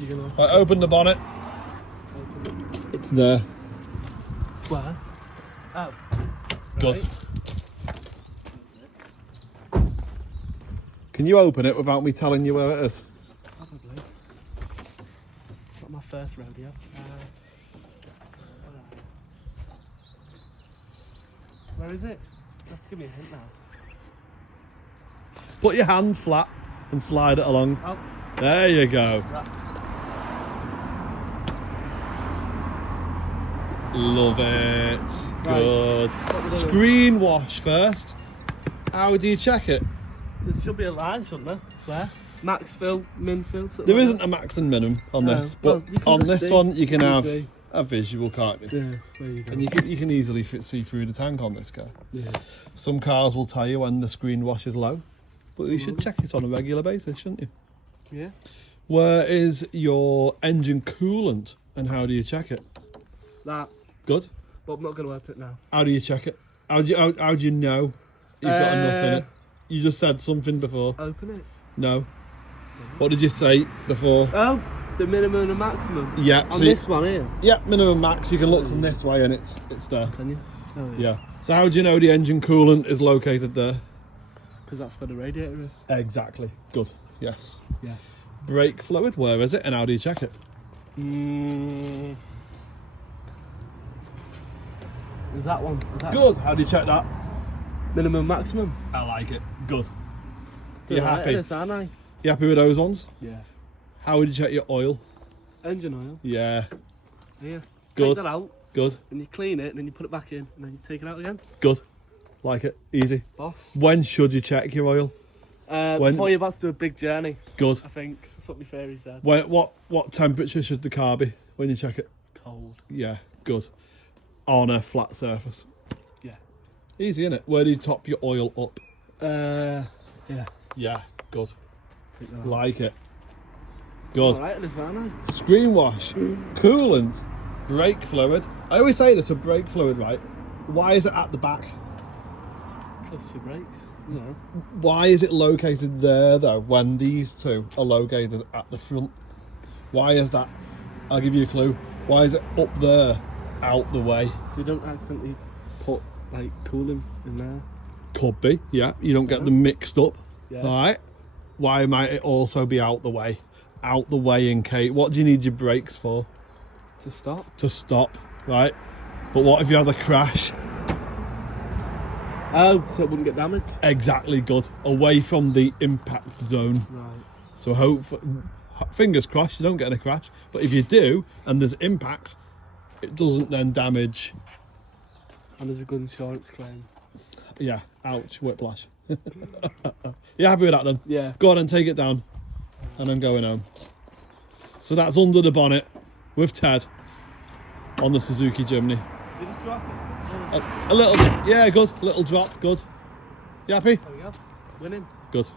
You're gonna Right, open the bonnet. It's there. Where? Oh. Good. Right. Can you open it without me telling you where it is? Probably. Not my first rodeo. Where is it? You have to give me a hint now. Put your hand flat and slide it along. Oh. There you go. Right. Love it. Good. What Screen wash first. How do you check it? There should be a line, shouldn't there? I swear. Max fill, min fill. There isn't a max and minimum on this, but well, you can on just this see. one you can have see. a visual, can't you? Yeah, there you go. And you can easily see through the tank on this car. Yeah. Some cars will tell you when the screen wash is low, but you should check it on a regular basis, shouldn't you? Yeah. Where is your engine coolant and how do you check it? That. Good. But I'm not going to open it now. How do you check it? How do you know you've got enough in it? You just said something before. Open it. No. What did you say before? Oh, the minimum and maximum. Yeah. On this one here. Yeah, minimum max. You can look from this way and it's there. Can you? Oh, Yeah. So how do you know the engine coolant is located there? Because that's where the radiator is. Exactly. Good. Yes. Yeah. Brake fluid. Where is it and how do you check it? Is that one? Is that Good. How do you check that? minimum, maximum? I like it. Good. Do You I like happy? this, aren't I? You happy with those ones? Yeah. How would you check your oil? Engine oil. Yeah. Yeah. Good. Take that out, Good. and you clean it, and then you put it back in, and then you take it out again. Good. Like it. Easy. Boss. When should you check your oil? When? Before you're about to do a big journey, Good. I think. That's what my fairy said. What temperature should the car be when you check it? Cold. Yeah. Good. On a flat surface. Yeah. Easy, innit? Where do you top your oil up? Yeah. Yeah. Good. Take that out. Like it. Good. Alright, this aren't I? Screen wash, coolant, brake fluid. I always say this with brake fluid, right? Why is it at the back? Close to your brakes. You know. Why is it located there though when these two are located at the front? Why is that? I'll give you a clue. Why is it up there, out the way? So you don't accidentally put like cooling in there. Could be, yeah. You don't get them mixed up. Yeah. Alright. Why might it also be out the way? Out the way in case. What do you need your brakes for? To stop. To stop, right? But what if you have a crash? Oh, so it wouldn't get damaged. Exactly, good. Away from the impact zone. Right. So fingers crossed you don't get in a crash. But if you do and there's impact, it doesn't then damage. And there's a good insurance claim. Yeah, ouch, whiplash. You happy with that then? Yeah. Go on and take it down. And I'm going home. So that's under the bonnet with Ted on the Suzuki Jimny. Did you just drop it? A little bit, yeah, good. Little drop, good. You happy? There we go. Winning. Good.